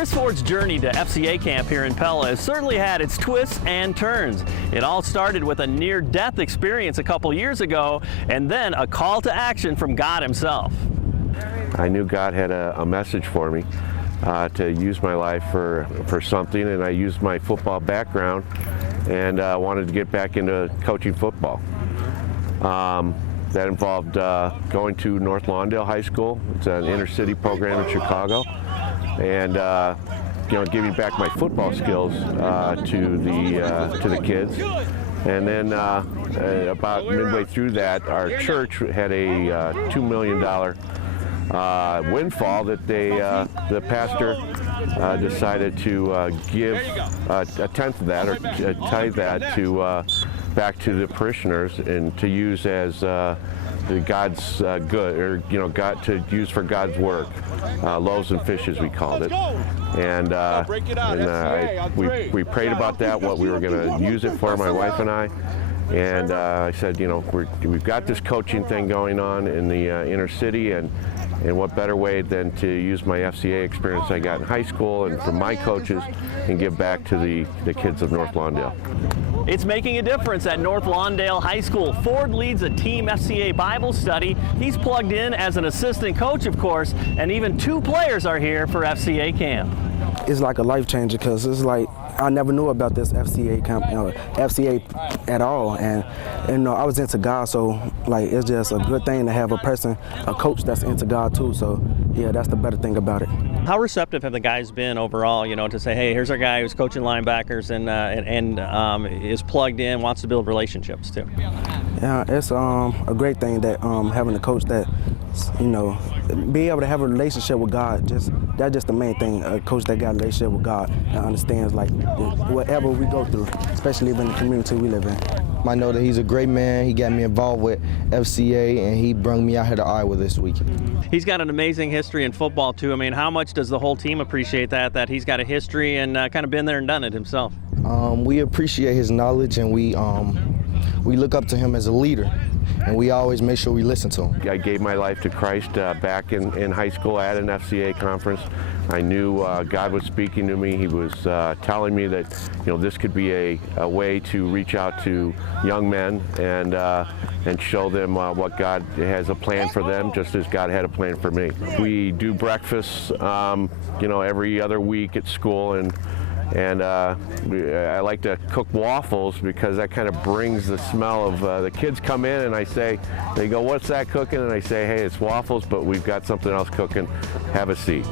Chris Ford's journey to FCA camp here in Pella has certainly had its twists and turns. It all started with a near-death experience a couple years ago, and then a call to action from God himself. I knew God had a message for me to use my life for something, and I used my football background and wanted to get back into coaching football. That involved going to North Lawndale High School. It's an inner-city program in Chicago, and giving back my football skills to the kids. And then about midway through that, our church had a $2 million windfall that the pastor decided to give a tenth of that, or tithe that, to back to the parishioners and to use as God's good, or God, to use for God's work, loaves and fishes we called it. And we prayed about that, what we were going to use it for, my wife and I. And I said, we've got this coaching thing going on in the inner city, and what better way than to use my FCA experience I got in high school and from my coaches and give back to the kids of North Lawndale. It's making a difference at North Lawndale High School. Ford leads a team FCA Bible study. He's plugged in as an assistant coach, of course, and even 2 players are here for FCA camp. It's like a life changer, because it's like I never knew about this FCA camp, FCA at all, and I was into God, so like it's just a good thing to have a coach that's into God too. So yeah, that's the better thing about it. How receptive have the guys been overall, to say, hey, here's our guy who's coaching linebackers and is plugged in, wants to build relationships too? Yeah, it's a great thing that having a coach that, be able to have a relationship with God, that's just the main thing, a coach that got a relationship with God and understands like whatever we go through, especially in the community we live in. I know that he's a great man. He got me involved with FCA, and he brought me out here to Iowa this week. He's got an amazing history in football too. I mean, how much does the whole team appreciate that he's got a history and kind of been there and done it himself? We appreciate his knowledge, and we look up to him as a leader, and we always make sure we listen to him. I gave my life to Christ back in high school at an FCA conference. I knew God was speaking to me. He was telling me that this could be a way to reach out to young men and show them what God has a plan for them, just as God had a plan for me. We do breakfasts every other week at school, and I like to cook waffles because that kind of brings the smell of the kids come in, and they go, what's that cooking? And I say, hey, it's waffles, but we've got something else cooking. Have a seat.